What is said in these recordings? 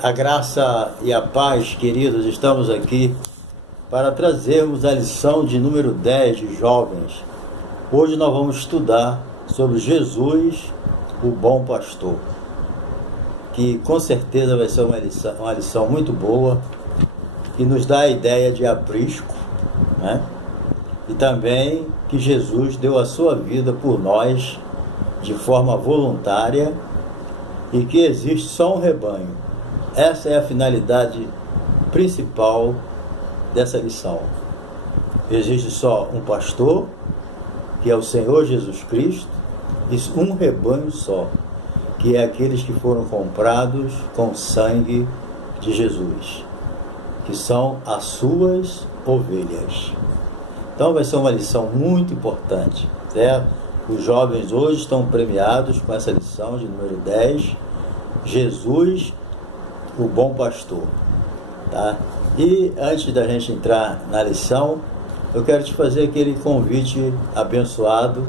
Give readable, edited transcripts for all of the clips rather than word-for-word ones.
A graça e a paz, queridos, estamos aqui para trazermos a lição de número 10 de jovens. Hoje nós vamos estudar sobre Jesus, o bom pastor, que com certeza vai ser uma lição muito boa, que nos dá a ideia de aprisco, né? E também que Jesus deu a sua vida por nós de forma voluntária e que existe só um rebanho. Essa é a finalidade principal dessa lição. Existe só um pastor, que é o Senhor Jesus Cristo, e um rebanho só, que é aqueles que foram comprados com o sangue de Jesus, que são as suas ovelhas. Então vai ser uma lição muito importante, certo? Os jovens hoje estão premiados com essa lição de número 10, Jesus, o bom pastor, tá? E antes da gente entrar na lição, eu quero te fazer aquele convite abençoado.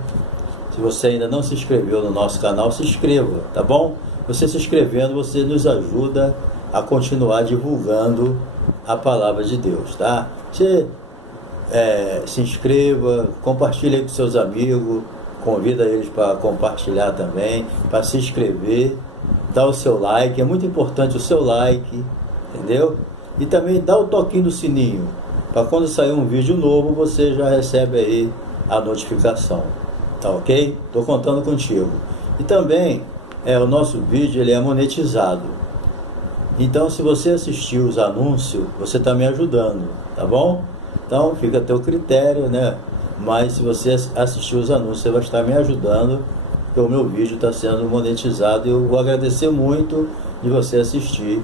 Se você ainda não se inscreveu no nosso canal, se inscreva, tá bom? Você se inscrevendo, você nos ajuda a continuar divulgando a palavra de Deus, tá? Você se inscreva, compartilhe aí com seus amigos, convida eles para compartilhar também, para se inscrever, dá o seu like, é muito importante o seu like, entendeu? E também dá o toquinho do sininho, para quando sair um vídeo novo, você já recebe aí a notificação, tá ok? Estou contando contigo. E também, o nosso vídeo ele é monetizado, então se você assistir os anúncios, você está me ajudando, tá bom? Então fica a teu critério, né? Mas se você assistir os anúncios, você vai estar me ajudando, porque o meu vídeo está sendo monetizado e eu vou agradecer muito de você assistir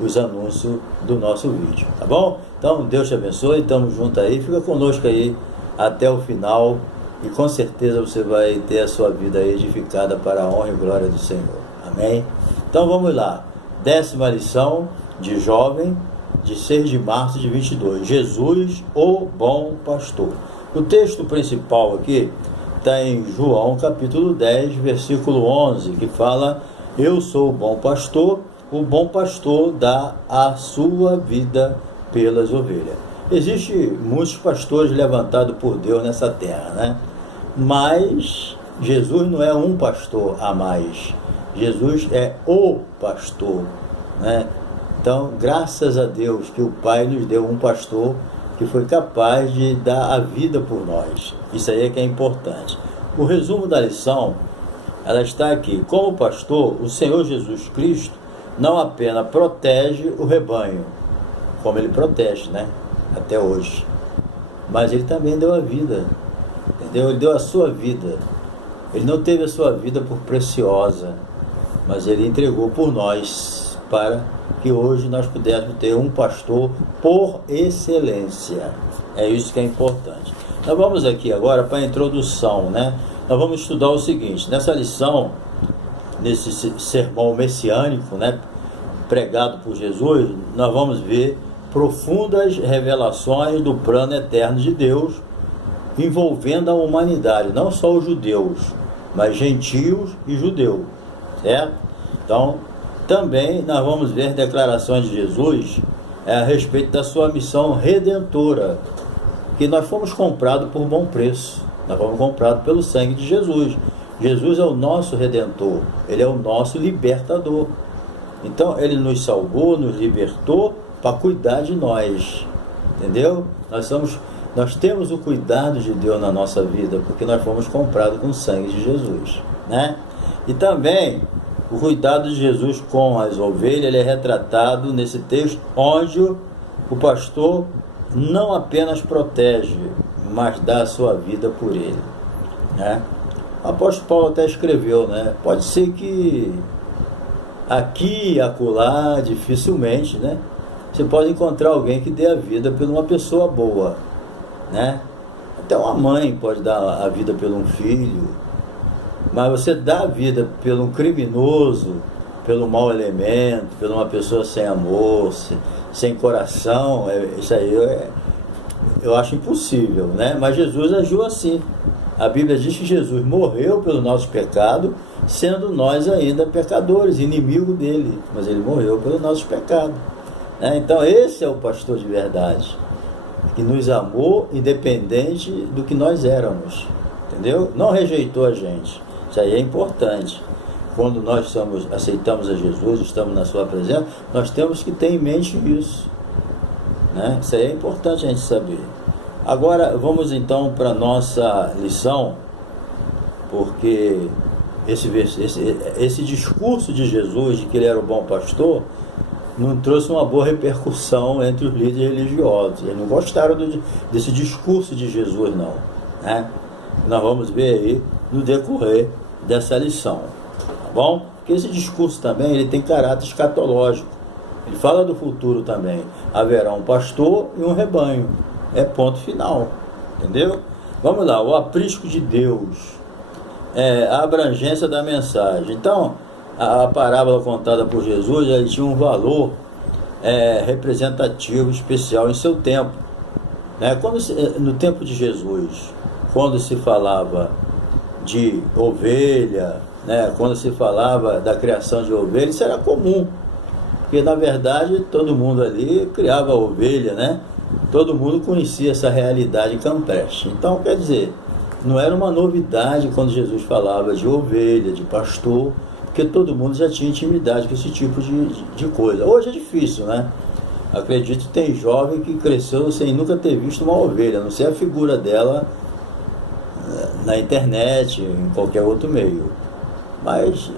os anúncios do nosso vídeo, tá bom? Então Deus te abençoe, estamos juntos aí, fica conosco aí até o final e com certeza você vai ter a sua vida edificada para a honra e glória do Senhor, amém? Então vamos lá, 10ª lição de jovem, de 6 de março de 22, Jesus, o bom pastor. O texto principal aqui está em João capítulo 10, versículo 11, que fala: eu sou o bom pastor dá a sua vida pelas ovelhas. Existem muitos pastores levantados por Deus nessa terra, né? Mas Jesus não é um pastor a mais, Jesus é o pastor, né? Então, graças a Deus que o Pai nos deu um pastor que foi capaz de dar a vida por nós. Isso aí é que é importante. O resumo da lição, ela está aqui. Como pastor, o Senhor Jesus Cristo não apenas protege o rebanho, como ele protege, né? Até hoje. Mas ele também deu a vida, entendeu? Ele deu a sua vida. Ele não teve a sua vida por preciosa, mas ele entregou por nós, para que hoje nós pudéssemos ter um pastor por excelência. É isso que é importante. Nós vamos aqui agora para a introdução, né? Nós vamos estudar o seguinte: nessa lição, nesse sermão messiânico, né, pregado por Jesus, nós vamos ver profundas revelações do plano eterno de Deus, envolvendo a humanidade, não só os judeus, mas gentios e judeus, certo? Então, também nós vamos ver declarações de Jesus a respeito da sua missão redentora, que nós fomos comprados por bom preço, nós fomos comprados pelo sangue de Jesus. Jesus é o nosso Redentor, Ele é o nosso libertador. Então Ele nos salvou, nos libertou para cuidar de nós, entendeu? Nós temos o cuidado de Deus na nossa vida, porque nós fomos comprados com o sangue de Jesus, né? E também o cuidado de Jesus com as ovelhas, ele é retratado nesse texto, onde o pastor não apenas protege, mas dá a sua vida por ele, né? O apóstolo Paulo até escreveu, né? Pode ser que aqui e acolá, dificilmente, né, você pode encontrar alguém que dê a vida por uma pessoa boa, né? Até uma mãe pode dar a vida por um filho, mas você dá a vida pelo um criminoso, pelo mau elemento, por uma pessoa sem amor, sem coração, isso aí eu acho impossível, né? Mas Jesus agiu assim. A Bíblia diz que Jesus morreu pelo nosso pecado, sendo nós ainda pecadores, inimigo dele, mas ele morreu pelo nosso pecado. Então esse é o pastor de verdade, que nos amou independente do que nós éramos, entendeu? Não rejeitou a gente. Isso aí é importante. Quando nós aceitamos a Jesus, estamos na sua presença, nós temos que ter em mente isso, Isso aí é importante a gente saber. Agora vamos então para a nossa lição, porque esse discurso de Jesus, de que ele era o bom pastor, não trouxe uma boa repercussão entre os líderes religiosos. Eles não gostaram desse discurso de Jesus, não. Nós vamos ver aí no decorrer dessa lição, tá bom? Porque esse discurso também ele tem caráter escatológico. Ele fala do futuro também. Haverá um pastor e um rebanho. É ponto final, entendeu? Vamos lá, o aprisco de Deus, a abrangência da mensagem. Então, a parábola contada por Jesus, ele tinha um valor representativo especial em seu tempo. No tempo de Jesus, quando se falava de ovelha, quando se falava da criação de ovelha, isso era comum, porque na verdade todo mundo ali criava ovelha, todo mundo conhecia essa realidade campestre. Então, quer dizer, não era uma novidade quando Jesus falava de ovelha, de pastor, porque todo mundo já tinha intimidade com esse tipo de coisa. Hoje é difícil, Acredito que tem jovem que cresceu sem nunca ter visto uma ovelha, a não ser a figura dela na internet, em qualquer outro meio. Mas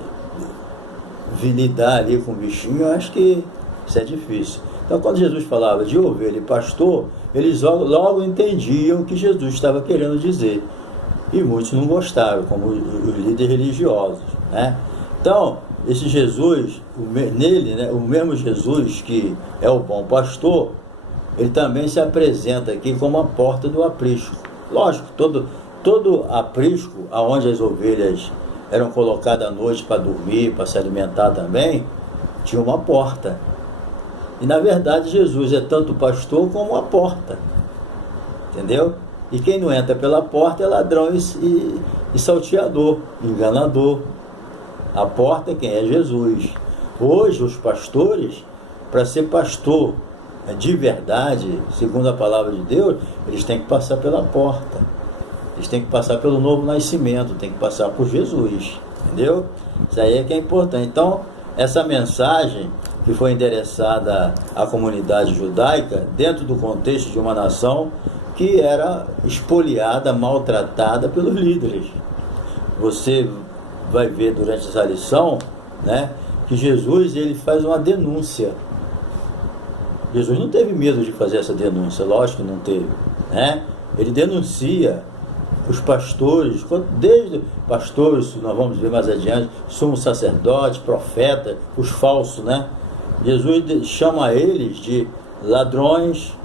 lidar ali com o bichinho, eu acho que isso é difícil. Então, quando Jesus falava de ovelha e pastor, eles logo entendiam o que Jesus estava querendo dizer. E muitos não gostaram, como os líderes religiosos, Então, esse Jesus, o mesmo Jesus que é o bom pastor, ele também se apresenta aqui como a porta do aprisco. Lógico, todo aprisco, onde as ovelhas eram colocadas à noite para dormir, para se alimentar também, tinha uma porta. E na verdade Jesus é tanto o pastor como a porta, entendeu? E quem não entra pela porta é ladrão e salteador, enganador. A porta é quem? É Jesus. Hoje os pastores, para ser pastor de verdade, segundo a palavra de Deus, eles têm que passar pela porta. Eles têm que passar pelo novo nascimento, têm que passar por Jesus, entendeu? Isso aí é que é importante. Então, essa mensagem que foi endereçada à comunidade judaica, dentro do contexto de uma nação que era espoliada, maltratada pelos líderes. Você vai ver durante essa lição, que Jesus ele faz uma denúncia. Jesus não teve medo de fazer essa denúncia, lógico que não teve, Ele denuncia os pastores, desde pastores, nós vamos ver mais adiante, sumo sacerdote, profeta, os falsos, Jesus chama eles de ladrões,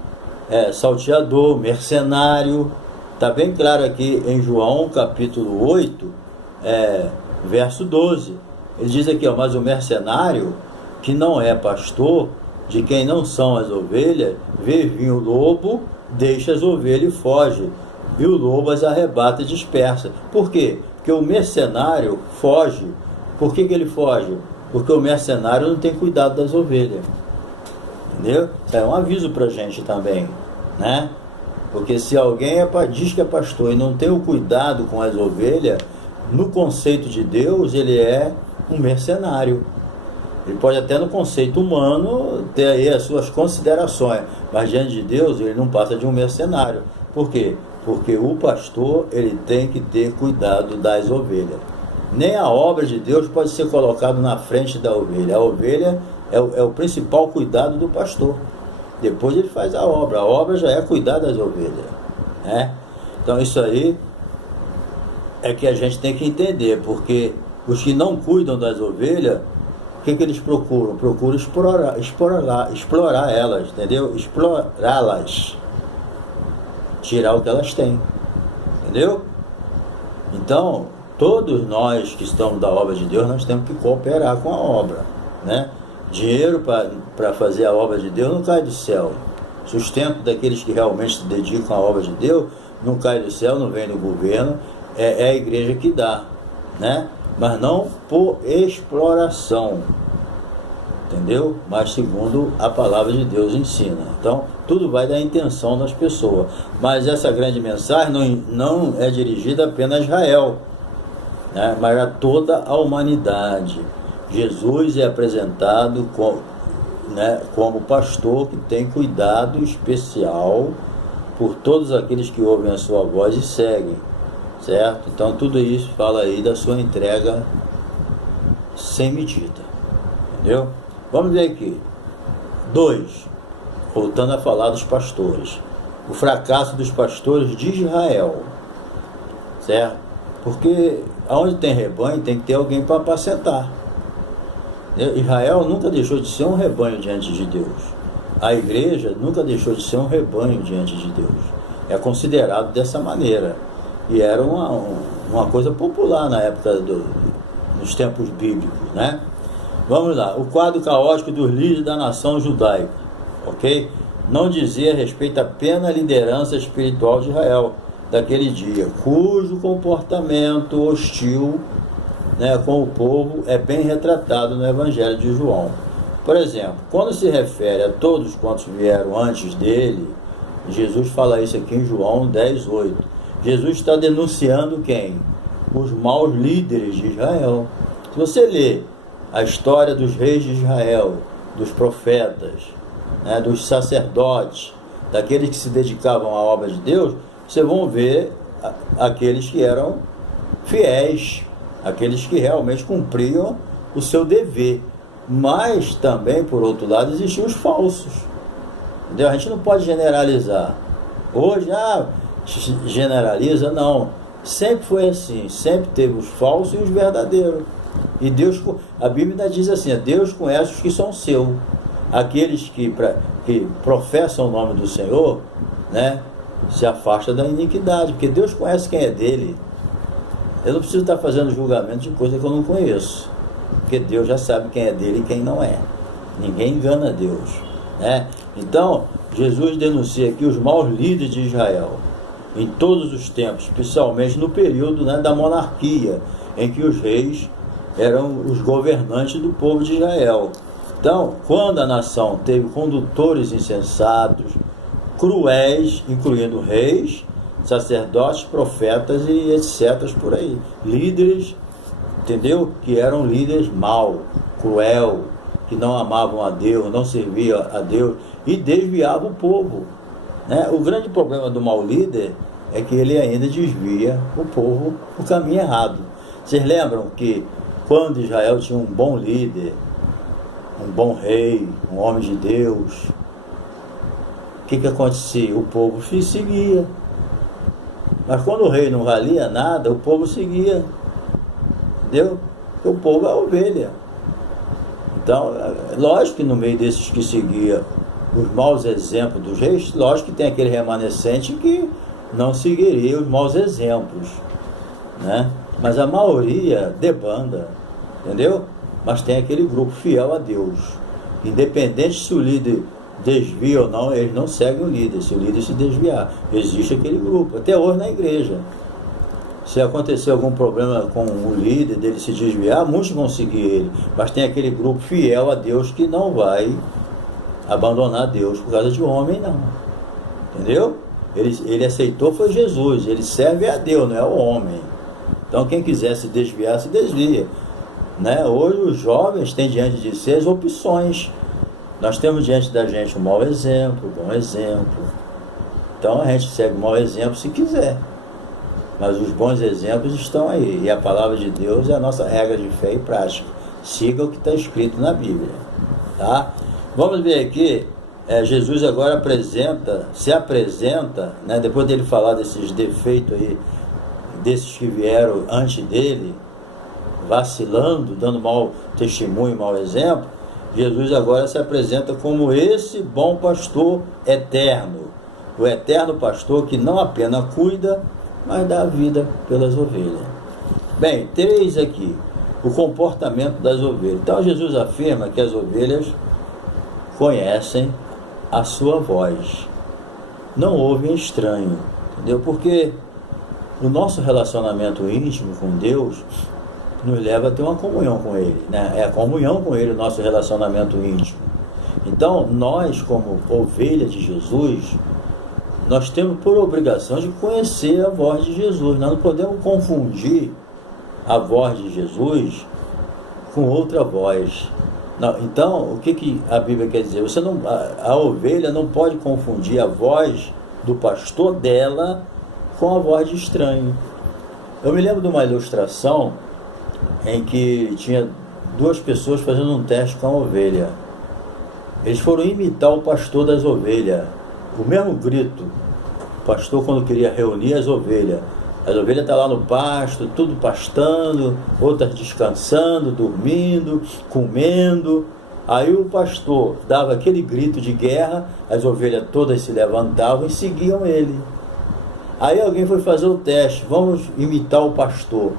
salteador, mercenário. Está bem claro aqui em João capítulo 8, verso 12. Ele diz aqui, mas o mercenário, que não é pastor, de quem não são as ovelhas, vê vir o lobo, deixa as ovelhas e foge. E o lobo as arrebata e dispersa. Por quê? Porque o mercenário foge. Por que ele foge? Porque o mercenário não tem cuidado das ovelhas. Entendeu? Isso é um aviso para a gente também, Porque se alguém diz que é pastor e não tem o cuidado com as ovelhas, no conceito de Deus, ele é um mercenário. Ele pode até no conceito humano ter aí as suas considerações, mas diante de Deus ele não passa de um mercenário. Por quê? Porque o pastor ele tem que ter cuidado das ovelhas. Nem a obra de Deus pode ser colocada na frente da ovelha. A ovelha é o principal cuidado do pastor. Depois ele faz a obra já é cuidar das ovelhas, Então isso aí é que a gente tem que entender, porque os que não cuidam das ovelhas, o que eles procuram? Procuram explorar elas, entendeu? Explorá-las, tirar o que elas têm, entendeu? Então, todos nós que estamos da obra de Deus, nós temos que cooperar com a obra, Dinheiro para fazer a obra de Deus não cai do céu. Sustento daqueles que realmente se dedicam à obra de Deus não cai do céu, não vem do governo, é a igreja que dá, né? Mas não por exploração, entendeu? Mas segundo a palavra de Deus ensina. Então, tudo vai da intenção das pessoas. Mas essa grande mensagem não é dirigida apenas a Israel, né? Mas a toda a humanidade. Jesus é apresentado como pastor que tem cuidado especial por todos aqueles que ouvem a sua voz e seguem, certo? Então tudo isso fala aí da sua entrega sem medida, entendeu? Vamos ver aqui. 2, voltando a falar dos pastores. O fracasso dos pastores de Israel, certo? Porque onde tem rebanho tem que ter alguém para apacentar. Israel nunca deixou de ser um rebanho diante de Deus. A igreja nunca deixou de ser um rebanho diante de Deus. É considerado dessa maneira. E era uma coisa popular na época nos tempos bíblicos, né? Vamos lá. O quadro caótico dos líderes da nação judaica, ok? Não dizia respeito apenas à liderança espiritual de Israel daquele dia, cujo comportamento hostil, né, com o povo é bem retratado no Evangelho de João. Por exemplo, quando se refere a todos quantos vieram antes dele, Jesus fala isso aqui em João 10:8. Jesus está denunciando quem? Os maus líderes de Israel. Se você lê a história dos reis de Israel, dos profetas, né, dos sacerdotes, daqueles que se dedicavam à obra de Deus, vocês vão ver aqueles que eram fiéis, aqueles que realmente cumpriam o seu dever. Mas também, por outro lado, existiam os falsos, entendeu? A gente não pode generalizar. Hoje, generaliza, não. Sempre foi assim, sempre teve os falsos e os verdadeiros. E Deus, a Bíblia diz assim, Deus conhece os que são seus. Aqueles que professam o nome do Senhor, né, se afasta da iniquidade, porque Deus conhece quem é dele. Eu não preciso estar fazendo julgamento de coisa que eu não conheço, porque Deus já sabe quem é dele e quem não é. Ninguém engana Deus, né? Então, Jesus denuncia aqui os maus líderes de Israel, em todos os tempos, especialmente no período, né, da monarquia, em que os reis eram os governantes do povo de Israel. Então, quando a nação teve condutores insensatos, cruéis, incluindo reis, sacerdotes, profetas e etc. por aí. Líderes, entendeu? Que eram líderes mau, cruel, que não amavam a Deus, não serviam a Deus e desviavam o povo, né? O grande problema do mau líder é que ele ainda desvia o povo para o caminho errado. Vocês lembram que quando Israel tinha um bom líder, um bom rei, um homem de Deus, o que acontecia? O povo se seguia. Mas quando o rei não valia nada, o povo seguia, entendeu? Porque o povo é a ovelha. Então, lógico que no meio desses que seguia os maus exemplos dos reis, lógico que tem aquele remanescente que não seguiria os maus exemplos, né? Mas a maioria debanda, entendeu? Mas tem aquele grupo fiel a Deus. Independente se o líder desvia ou não, eles não seguem o líder. Se o líder se desviar, existe aquele grupo, até hoje na igreja. Se acontecer algum problema com o líder, dele se desviar, muitos vão seguir ele, mas tem aquele grupo fiel a Deus que não vai abandonar Deus por causa de homem, não, entendeu? Ele aceitou foi Jesus, ele serve a Deus, não é o homem. Então quem quiser se desviar, se desvia, né? Hoje os jovens têm diante de si as opções. Nós temos diante da gente um mau exemplo, um bom exemplo. Então a gente segue o mau exemplo se quiser. Mas os bons exemplos estão aí. E a palavra de Deus é a nossa regra de fé e prática. Siga o que está escrito na Bíblia. Tá? Vamos ver aqui. Jesus agora se apresenta, né, depois dele falar desses defeitos aí, desses que vieram antes dele, vacilando, dando mau testemunho, mau exemplo. Jesus agora se apresenta como esse bom pastor eterno, o eterno pastor que não apenas cuida, mas dá a vida pelas ovelhas. Bem, 3 aqui, o comportamento das ovelhas. Então Jesus afirma que as ovelhas conhecem a sua voz, não ouvem estranho, entendeu? Porque o nosso relacionamento íntimo com Deus nos leva a ter uma comunhão com Ele, né? É a comunhão com Ele, o nosso relacionamento íntimo. Então, nós, como ovelha de Jesus, nós temos por obrigação de conhecer a voz de Jesus. Nós não podemos confundir a voz de Jesus com outra voz. Não, então, o que a Bíblia quer dizer? A ovelha não pode confundir a voz do pastor dela com a voz de estranho. Eu me lembro de uma ilustração em que tinha duas pessoas fazendo um teste com a ovelha. Eles foram imitar o pastor das ovelhas. O mesmo grito. O pastor, quando queria reunir as ovelhas estão lá no pasto, tudo pastando, outras descansando, dormindo, comendo. Aí o pastor dava aquele grito de guerra, as ovelhas todas se levantavam e seguiam ele. Aí alguém foi fazer o teste, vamos imitar o pastor.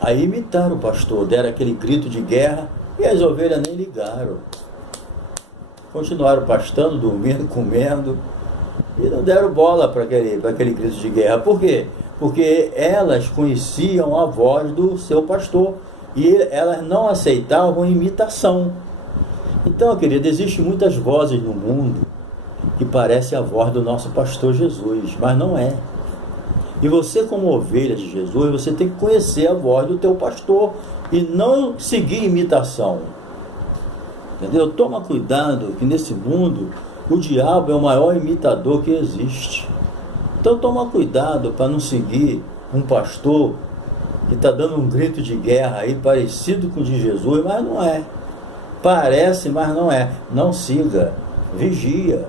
Aí imitaram o pastor, deram aquele grito de guerra e as ovelhas nem ligaram. Continuaram pastando, dormindo, comendo e não deram bola para aquele grito de guerra. Por quê? Porque elas conheciam a voz do seu pastor e elas não aceitavam imitação. Então, querido, existem muitas vozes no mundo que parecem a voz do nosso pastor Jesus, mas não é. E você, como ovelha de Jesus, você tem que conhecer a voz do teu pastor e não seguir imitação. Entendeu? Toma cuidado que nesse mundo o diabo é o maior imitador que existe. Então toma cuidado para não seguir um pastor que está dando um grito de guerra aí parecido com o de Jesus, mas não é. Parece, mas não é. Não siga, vigia.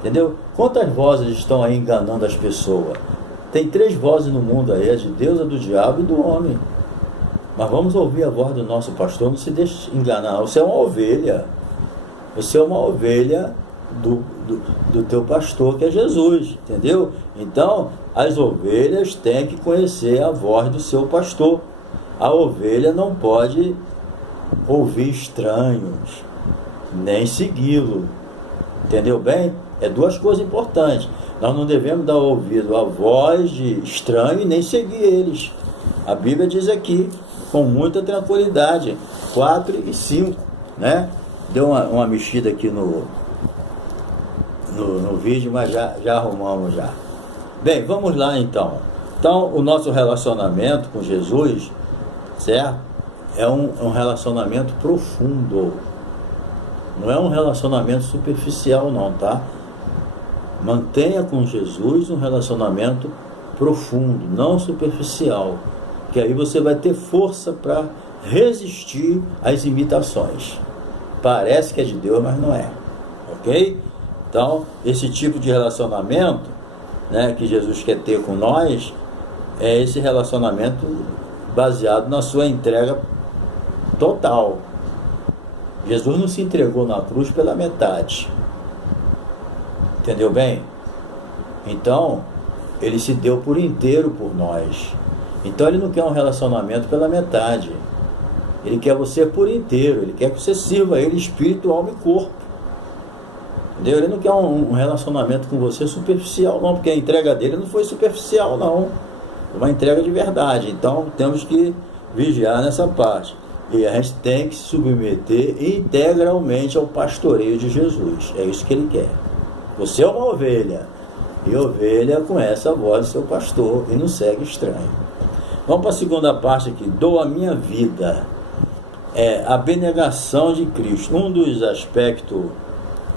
Entendeu? Quantas vozes estão aí enganando as pessoas? Tem 3 vozes no mundo aí, a de Deus, a do diabo e do homem. Mas vamos ouvir a voz do nosso pastor, não se deixe enganar. Você é uma ovelha. Você é uma ovelha do teu pastor, que é Jesus, entendeu? Então, as ovelhas têm que conhecer a voz do seu pastor. A ovelha não pode ouvir estranhos, nem segui-lo. Entendeu bem? É 2 coisas importantes. Nós não devemos dar ouvido à voz de estranho e nem seguir eles. A Bíblia diz aqui, com muita tranquilidade, 4 e 5, né? Deu uma mexida aqui no vídeo, mas já arrumamos já. Bem, vamos lá então. Então, o nosso relacionamento com Jesus, certo? É um relacionamento profundo. Não é um relacionamento superficial não, tá? Mantenha com Jesus um relacionamento profundo, não superficial. Que aí você vai ter força para resistir às imitações. Parece que é de Deus, mas não é. Ok? Então, esse tipo de relacionamento, né, que Jesus quer ter com nós, é esse relacionamento baseado na sua entrega total. Jesus não se entregou na cruz pela metade. Entendeu bem? Então, ele se deu por inteiro por nós. Então, ele não quer um relacionamento pela metade. Ele quer você por inteiro. Ele quer que você sirva a ele espírito, alma e corpo. Entendeu? Ele não quer um relacionamento com você superficial, não, porque a entrega dele não foi superficial, não. Foi uma entrega de verdade. Então, temos que vigiar nessa parte. E a gente tem que se submeter integralmente ao pastoreio de Jesus. É isso que ele quer. Você é uma ovelha. E ovelha conhece a voz do seu pastor e não segue estranho. Vamos para a segunda parte aqui. Dou a minha vida. É a abnegação de Cristo. Um dos aspectos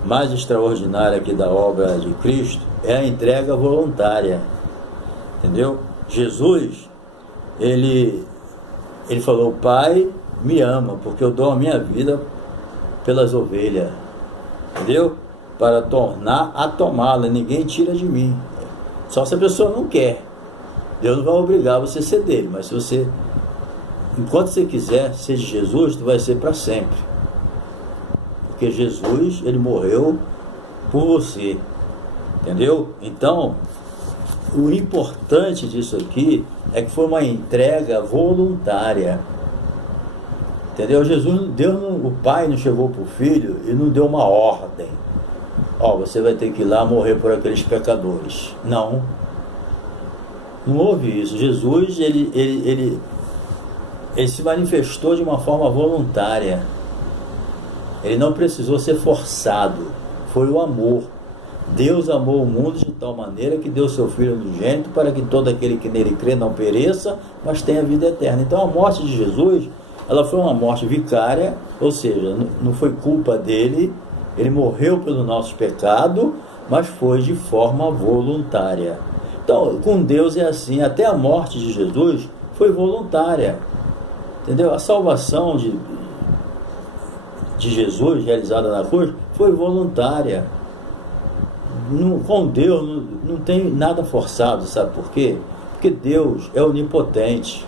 mais extraordinários aqui da obra de Cristo é a entrega voluntária. Entendeu? Jesus, ele falou: Pai, me ama, porque eu dou a minha vida pelas ovelhas. Entendeu? Para tornar a tomá-la. Ninguém tira de mim. Só se a pessoa não quer. Deus não vai obrigar você a ser dele, mas se você, enquanto você quiser ser de Jesus, tu vai ser para sempre. Porque Jesus, ele morreu por você. Entendeu? Então, o importante disso aqui é que foi uma entrega voluntária. Entendeu? O Pai não chegou para o Filho e não deu uma ordem. Ó, você vai ter que ir lá morrer por aqueles pecadores. Não. Não houve isso. Jesus, ele se manifestou de uma forma voluntária. Ele não precisou ser forçado. Foi o amor. Deus amou o mundo de tal maneira que deu seu Filho unigênito para que todo aquele que nele crê não pereça, mas tenha vida eterna. Então a morte de Jesus, ela foi uma morte vicária, ou seja, não foi culpa dele, ele morreu pelo nosso pecado, mas foi de forma voluntária. Então, com Deus é assim, até a morte de Jesus foi voluntária, entendeu? A salvação de Jesus, realizada na cruz, foi voluntária. Com Deus não tem nada forçado, sabe por quê? Porque Deus é onipotente.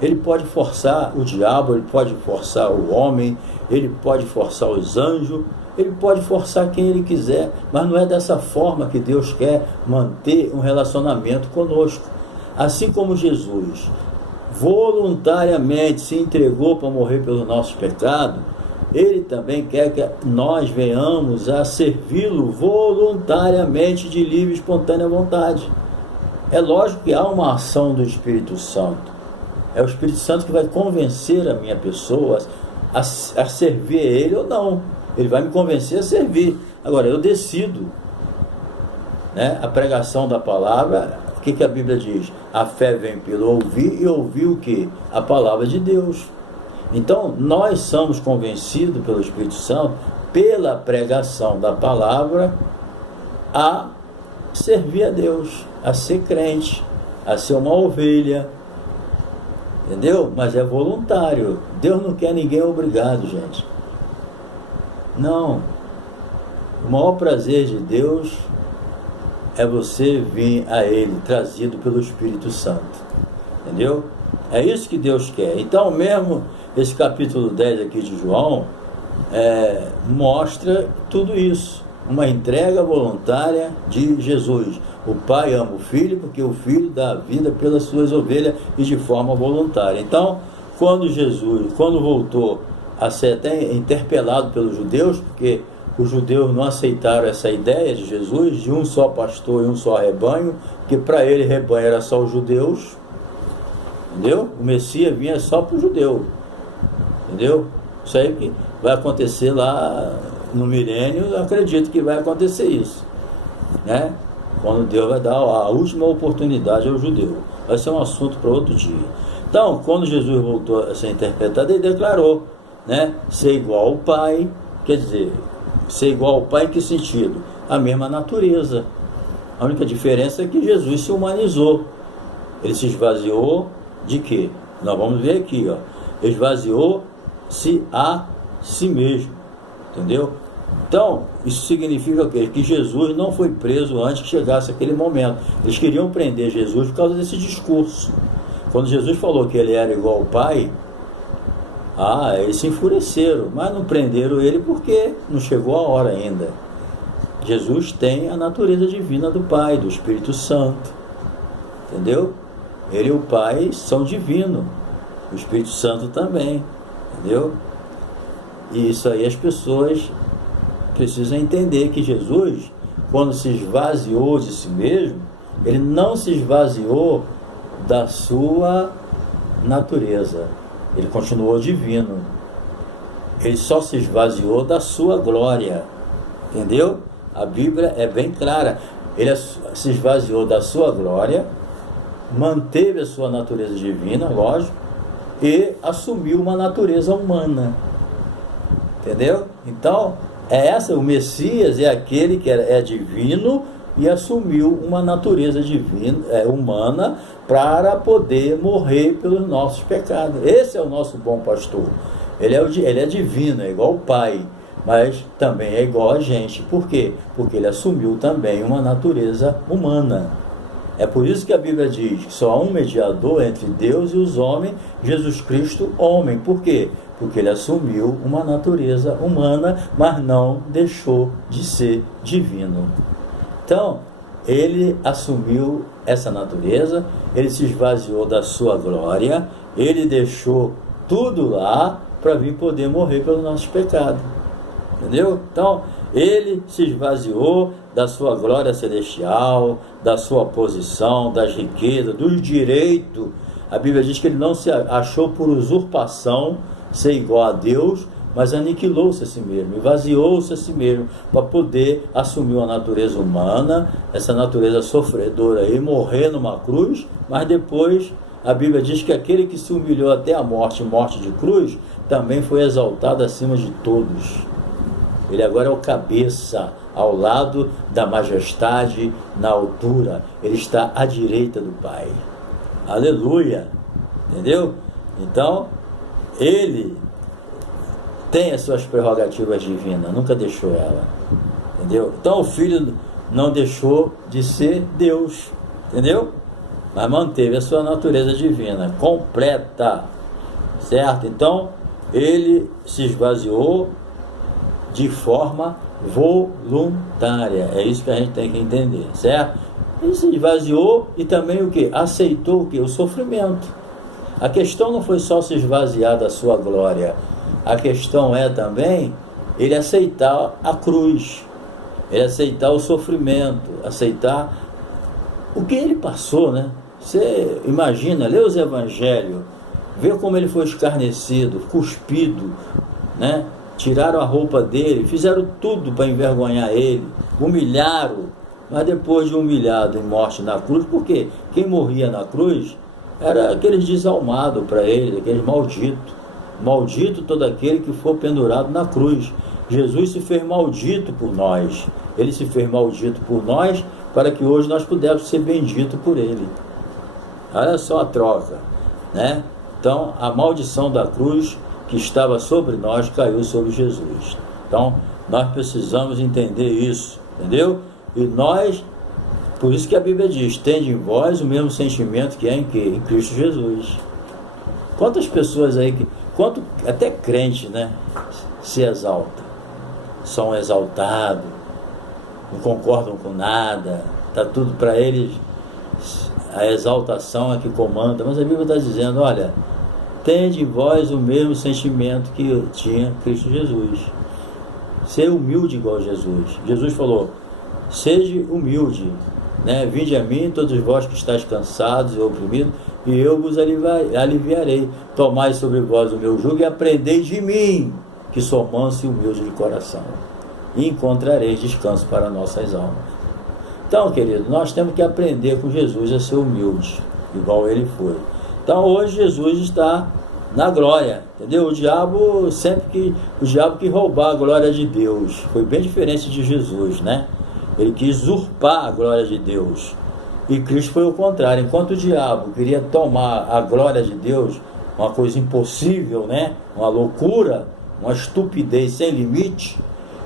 Ele pode forçar o diabo, ele pode forçar o homem, ele pode forçar os anjos, ele pode forçar quem ele quiser, mas não é dessa forma que Deus quer manter um relacionamento conosco. Assim como Jesus voluntariamente se entregou para morrer pelo nosso pecado, ele também quer que nós venhamos a servi-lo voluntariamente, de livre e espontânea vontade. É lógico que há uma ação do Espírito Santo. É o Espírito Santo que vai convencer a minha pessoa a servir a ele ou não. Ele vai me convencer a servir. Agora, eu decido, né? A pregação da palavra, o que a Bíblia diz? A fé vem pelo ouvir, e ouvir o quê? A palavra de Deus. Então, nós somos convencidos pelo Espírito Santo, pela pregação da palavra, a servir a Deus, a ser crente, a ser uma ovelha, entendeu? Mas é voluntário. Deus não quer ninguém obrigado, gente. Não. O maior prazer de Deus é você vir a Ele, trazido pelo Espírito Santo, entendeu? É isso que Deus quer. Então, mesmo esse capítulo 10 aqui de João mostra tudo isso, uma entrega voluntária de Jesus. O Pai ama o Filho porque o Filho dá a vida pelas suas ovelhas, e de forma voluntária. Então, quando voltou a ser até interpelado pelos judeus, porque os judeus não aceitaram essa ideia de Jesus, de um só pastor e um só rebanho, porque para ele rebanho era só os judeus, entendeu? O Messias vinha só para o judeu, entendeu? Isso aí que vai acontecer lá no milênio, eu acredito que vai acontecer isso, né? Quando Deus vai dar a última oportunidade ao judeu. Vai ser um assunto para outro dia. Então, quando Jesus voltou a ser interpretado, ele declarou, né, ser igual ao Pai. Quer dizer, ser igual ao Pai em que sentido? A mesma natureza. A única diferença é que Jesus se humanizou. Ele se esvaziou de quê? Nós vamos ver aqui, ó. Esvaziou-se a si mesmo, entendeu? Então, isso significa o quê? Que Jesus não foi preso antes que chegasse aquele momento. Eles queriam prender Jesus por causa desse discurso. Quando Jesus falou que ele era igual ao Pai, eles se enfureceram, mas não prenderam ele porque não chegou a hora ainda. Jesus tem a natureza divina do Pai, do Espírito Santo, entendeu? Ele e o Pai são divinos, o Espírito Santo também, entendeu? E isso aí as pessoas precisam entender, que Jesus, quando se esvaziou de si mesmo, ele não se esvaziou da sua natureza, ele continuou divino, ele só se esvaziou da sua glória, entendeu? A Bíblia é bem clara, ele se esvaziou da sua glória, manteve a sua natureza divina, lógico, e assumiu uma natureza humana, entendeu? Então, o Messias é aquele que é divino e assumiu uma natureza divina, humana, para poder morrer pelos nossos pecados. Esse é o nosso bom pastor. Ele é divino, é igual ao Pai, mas também é igual a gente. Por quê? Porque ele assumiu também uma natureza humana. É por isso que a Bíblia diz que só há um mediador entre Deus e os homens, Jesus Cristo, homem. Por quê? Porque ele assumiu uma natureza humana, mas não deixou de ser divino. Então, ele assumiu essa natureza, ele se esvaziou da sua glória, ele deixou tudo lá para vir poder morrer pelo nosso pecado. Entendeu? Então, ele se esvaziou da sua glória celestial, da sua posição, das riquezas, dos direitos. A Bíblia diz que ele não se achou por usurpação ser igual a Deus, mas aniquilou-se a si mesmo, esvaziou-se a si mesmo, para poder assumir uma natureza humana, essa natureza sofredora aí, morrer numa cruz, mas depois a Bíblia diz que aquele que se humilhou até a morte, morte de cruz, também foi exaltado acima de todos. Ele agora é o cabeça, ao lado da majestade, na altura. Ele está à direita do Pai. Aleluia! Entendeu? Então, ele tem as suas prerrogativas divinas, nunca deixou ela. Entendeu? Então, o Filho não deixou de ser Deus. Entendeu? Mas manteve a sua natureza divina, completa. Certo? Então, ele se esvaziou de forma voluntária. É isso que a gente tem que entender, certo? Ele se esvaziou e também o que? Aceitou o que? O sofrimento. A questão não foi só se esvaziar da sua glória. A questão é também ele aceitar a cruz, ele aceitar o sofrimento, aceitar o que ele passou, né? Você imagina, lê os evangelhos, vê como ele foi escarnecido, cuspido, né? Tiraram a roupa dele, fizeram tudo para envergonhar ele, humilharam, mas depois de humilhado e morte na cruz, porque quem morria na cruz era aqueles desalmados para ele, aqueles malditos. Maldito todo aquele que for pendurado na cruz. Jesus se fez maldito por nós. Ele se fez maldito por nós para que hoje nós pudéssemos ser benditos por ele. Olha só a troca, né? Então, a maldição da cruz que estava sobre nós caiu sobre Jesus. Então, nós precisamos entender isso, entendeu? E nós, por isso que a Bíblia diz, tende em vós o mesmo sentimento que é em quê? Em Cristo Jesus. Quantas pessoas aí que... até crente, né, se exalta, são exaltados, não concordam com nada, está tudo para eles, a exaltação é que comanda, mas a Bíblia está dizendo, olha, tende em vós o mesmo sentimento que tinha Cristo Jesus, ser humilde igual a Jesus. Jesus falou, seja humilde, né? Vinde a mim todos vós que estáis cansados e oprimidos, e eu vos aliviarei. Tomai sobre vós o meu jugo e aprendeis de mim, que sou manso e humilde de coração, e encontrareis descanso para nossas almas. Então, querido, nós temos que aprender com Jesus a ser humilde, igual ele foi. Então, hoje Jesus está na glória, entendeu? O diabo quis roubar a glória de Deus. Foi bem diferente de Jesus, né? Ele quis usurpar a glória de Deus. E Cristo foi o contrário. Enquanto o diabo queria tomar a glória de Deus, uma coisa impossível, né? Uma loucura, uma estupidez sem limite,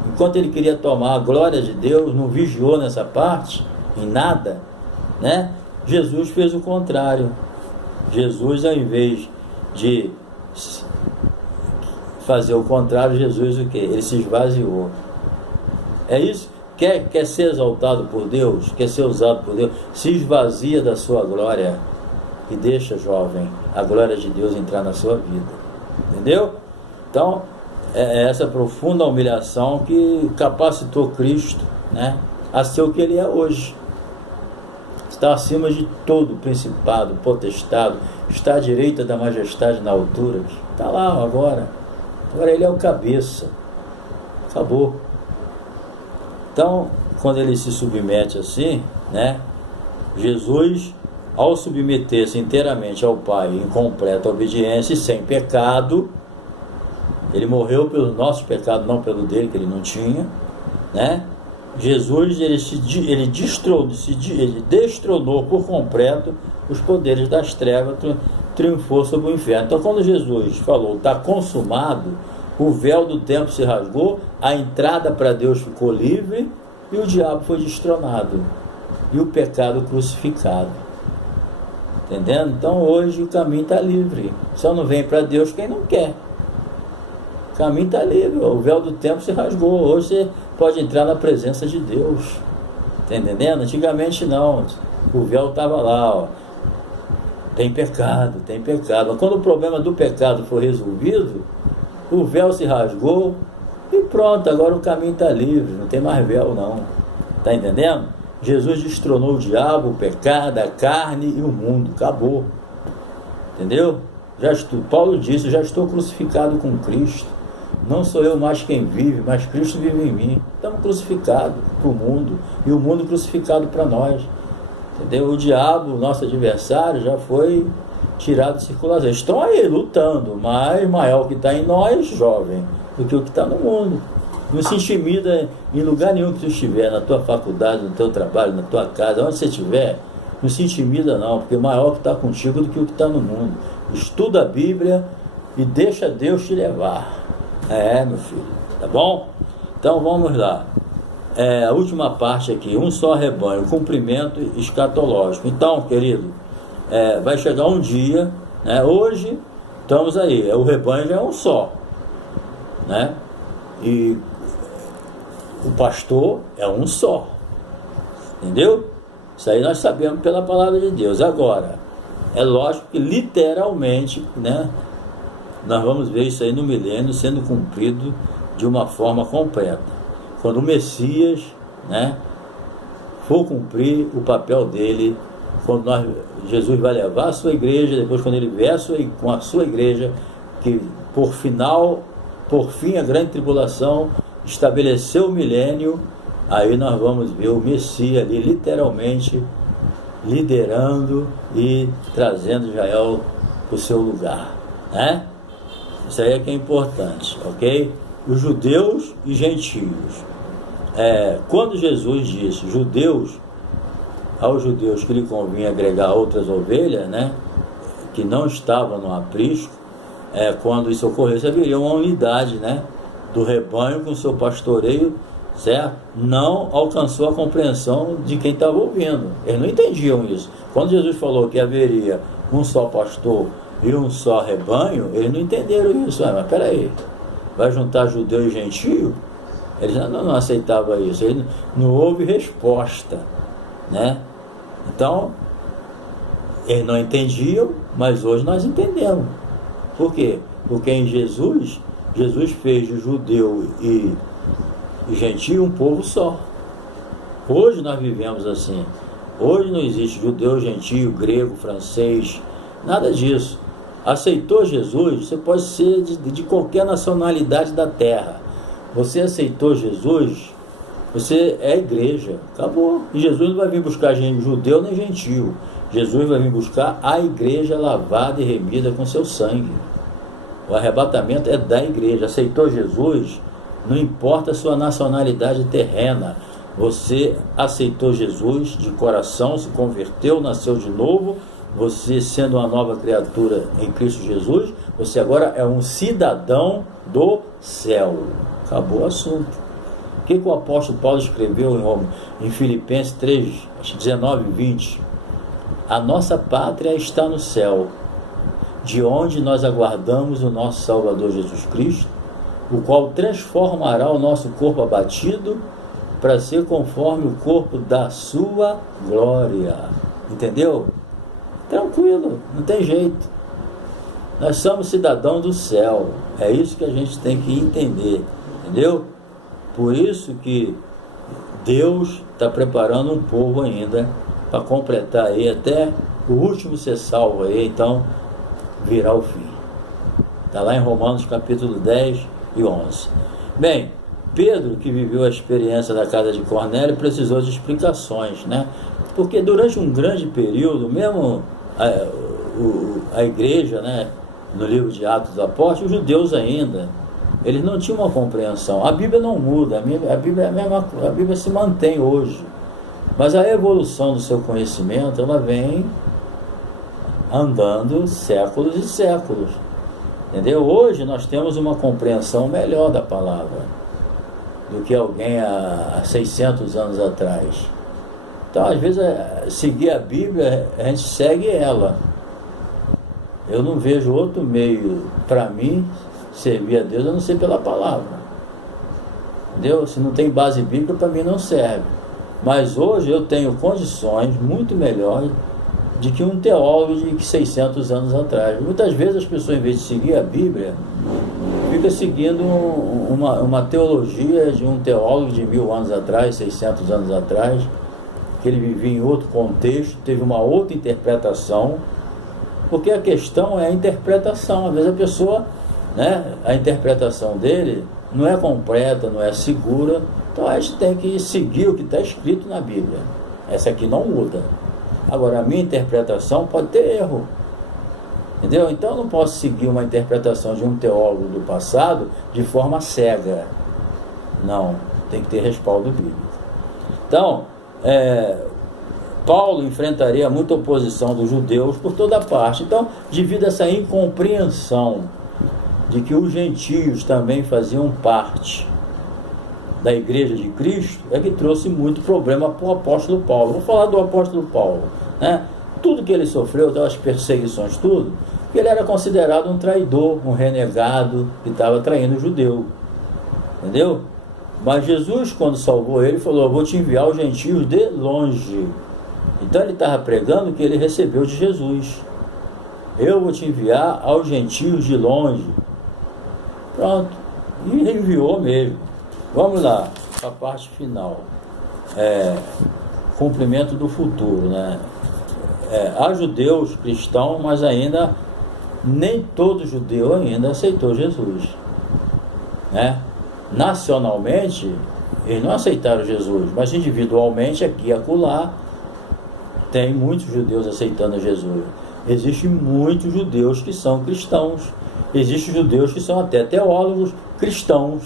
enquanto ele queria tomar a glória de Deus, não vigiou nessa parte, em nada, né? Jesus fez o contrário. Jesus, ao invés de fazer o contrário, Jesus o quê? Ele se esvaziou. É isso. Quer ser exaltado por Deus, quer ser usado por Deus, se esvazia da sua glória e deixa, jovem, a glória de Deus entrar na sua vida. Entendeu? Então, é essa profunda humilhação que capacitou Cristo, né, a ser o que ele é hoje. Está acima de todo principado, potestado, está à direita da majestade na altura. Está lá agora. Agora ele é o cabeça. Acabou. Então, quando ele se submete assim, né, Jesus, ao submeter-se inteiramente ao Pai em completa obediência e sem pecado, ele morreu pelos nossos pecados, não pelo dele, que ele não tinha, né? Jesus, ele destronou por completo os poderes das trevas, triunfou sobre o inferno. Então, quando Jesus falou, está consumado, o véu do templo se rasgou, a entrada para Deus ficou livre e o diabo foi destronado e o pecado crucificado. Entendendo? Então hoje o caminho está livre. Só não vem para Deus quem não quer. O caminho está livre, o véu do templo se rasgou. Hoje você pode entrar na presença de Deus. Está entendendo? Antigamente não. O véu estava lá, ó. Tem pecado, tem pecado. Mas quando o problema do pecado for resolvido, o véu se rasgou E pronto, agora o caminho está livre, não tem mais véu não. Está entendendo? Jesus destronou o diabo, o pecado, a carne e o mundo. Acabou. Entendeu? Paulo disse, já estou crucificado com Cristo. Não sou eu mais quem vive, mas Cristo vive em mim. Estamos crucificados para o mundo e o mundo crucificado para nós. Entendeu? O diabo, nosso adversário, já foi tirado de circulação. Estão aí lutando, mas maior o que está em nós, jovem, do que o que está no mundo. Não se intimida em lugar nenhum que tu estiver, na tua faculdade, no teu trabalho, na tua casa, onde você estiver, não se intimida não, porque maior o que está contigo do que o que está no mundo. Estuda a Bíblia e deixa Deus te levar. Meu filho, tá bom? Então vamos lá. A última parte aqui, um só rebanho, cumprimento escatológico. Então, querido, vai chegar um dia, né? Hoje estamos aí, o rebanho já é um só, né? E o pastor é um só, entendeu? Isso aí nós sabemos pela palavra de Deus. Agora, é lógico que literalmente, né, nós vamos ver isso aí no milênio sendo cumprido de uma forma completa. Quando o Messias, né, for cumprir o papel dele, quando Jesus vai levar a sua igreja, depois quando ele vier com a sua igreja, que por fim a grande tribulação estabeleceu o milênio, aí nós vamos ver o Messias ali literalmente liderando e trazendo Israel para o seu lugar, né? Isso aí é que é importante, ok? Os judeus e gentios. Quando Jesus disse aos judeus que lhe convinha agregar outras ovelhas, né, que não estavam no aprisco, quando isso ocorresse, haveria uma unidade, né, do rebanho com o seu pastoreio, certo? Não alcançou a compreensão de quem estava ouvindo. Eles não entendiam isso. Quando Jesus falou que haveria um só pastor e um só rebanho, eles não entenderam isso. Mas peraí, vai juntar judeu e gentio? Eles não aceitavam isso. Não houve resposta, né? Então, eles não entendiam, mas hoje nós entendemos. Por quê? Porque em Jesus fez de judeu e gentio um povo só. Hoje nós vivemos assim. Hoje não existe judeu, gentio, grego, francês, nada disso. Aceitou Jesus, você pode ser de qualquer nacionalidade da terra. Você aceitou Jesus, você é igreja, acabou. E Jesus não vai vir buscar judeu nem gentio. Jesus vai vir buscar a igreja lavada e remida com seu sangue. O arrebatamento é da igreja. Aceitou Jesus, não importa a sua nacionalidade terrena. Você aceitou Jesus de coração, se converteu, nasceu de novo. Você, sendo uma nova criatura em Cristo Jesus, você agora é um cidadão do céu. Acabou o assunto. O que o apóstolo Paulo escreveu em Filipenses 3, 19 e 20? A nossa pátria está no céu, de onde nós aguardamos o nosso Salvador Jesus Cristo, o qual transformará o nosso corpo abatido para ser conforme o corpo da sua glória. Entendeu? Tranquilo, não tem jeito. Nós somos cidadãos do céu. É isso que a gente tem que entender. Entendeu? Por isso que Deus está preparando um povo ainda para completar aí até o último ser salvo aí, então virá o fim. Está lá em Romanos capítulo 10 e 11. Bem, Pedro, que viveu a experiência da casa de Cornélio, precisou de explicações, né? Porque durante um grande período, mesmo a igreja, né, no livro de Atos dos Apóstolos, os judeus ainda, eles não tinham uma compreensão. A Bíblia não muda, a Bíblia se mantém hoje. Mas a evolução do seu conhecimento, ela vem andando séculos e séculos. Entendeu? Hoje nós temos uma compreensão melhor da palavra do que alguém há 600 anos atrás. Então, às vezes, seguir a Bíblia, a gente segue ela. Eu não vejo outro meio para mim servir a Deus, a não ser pela palavra. Entendeu? Se não tem base bíblica, para mim não serve. Mas hoje eu tenho condições muito melhores de que um teólogo de 600 anos atrás. Muitas vezes as pessoas, em vez de seguir a Bíblia, fica seguindo uma teologia de um teólogo de 1000 anos atrás, 600 anos atrás, que ele vivia em outro contexto, teve uma outra interpretação, porque a questão é a interpretação. Às vezes a pessoa, né, a interpretação dele não é completa, não é segura, então a gente tem que seguir o que está escrito na Bíblia. Essa aqui não muda. Agora, a minha interpretação pode ter erro, entendeu? Então eu não posso seguir uma interpretação de um teólogo do passado de forma cega. Não, tem que ter respaldo bíblico. Então, Paulo enfrentaria muita oposição dos judeus por toda parte. Então, devido a essa incompreensão de que os gentios também faziam parte da igreja de Cristo, é que trouxe muito problema para o apóstolo Paulo. Vou falar do apóstolo Paulo, né? Tudo que ele sofreu, aquelas perseguições, tudo, porque ele era considerado um traidor, um renegado, que estava traindo o judeu, entendeu? Mas Jesus, quando salvou ele, falou: eu vou te enviar aos gentios de longe. Então ele estava pregando que ele recebeu de Jesus: eu vou te enviar aos gentios de longe. Pronto, e enviou mesmo. Vamos lá, a parte final. Cumprimento do futuro, né? Há judeus cristãos, mas ainda nem todo judeu ainda aceitou Jesus, né? Nacionalmente eles não aceitaram Jesus, mas individualmente aqui e acolá tem muitos judeus aceitando Jesus. Existem muitos judeus que são cristãos, existem judeus que são até teólogos cristãos.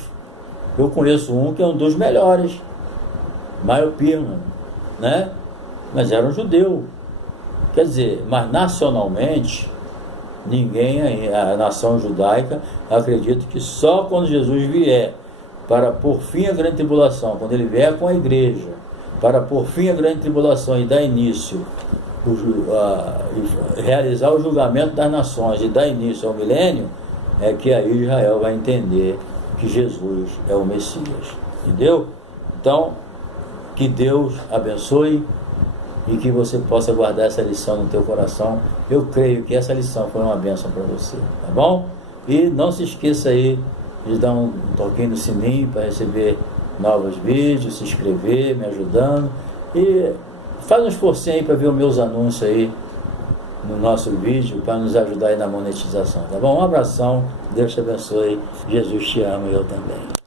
Eu conheço um que é um dos melhores, Meyer Pirman, né? Mas era um judeu. Quer dizer, mas nacionalmente, ninguém, a nação judaica, acredita que só quando Jesus vier para pôr fim à grande tribulação, quando ele vier com a igreja, para pôr fim à grande tribulação e dar início, realizar o julgamento das nações e dar início ao milênio, é que aí Israel vai entender que Jesus é o Messias. Entendeu? Então, que Deus abençoe e que você possa guardar essa lição no teu coração. Eu creio que essa lição foi uma bênção para você, tá bom? E não se esqueça aí de dar um toquinho no sininho para receber novos vídeos, se inscrever, me ajudando, e faz um esforcinho aí para ver os meus anúncios aí no nosso vídeo, para nos ajudar aí na monetização, tá bom? Um abração, Deus te abençoe, Jesus te ama e eu também.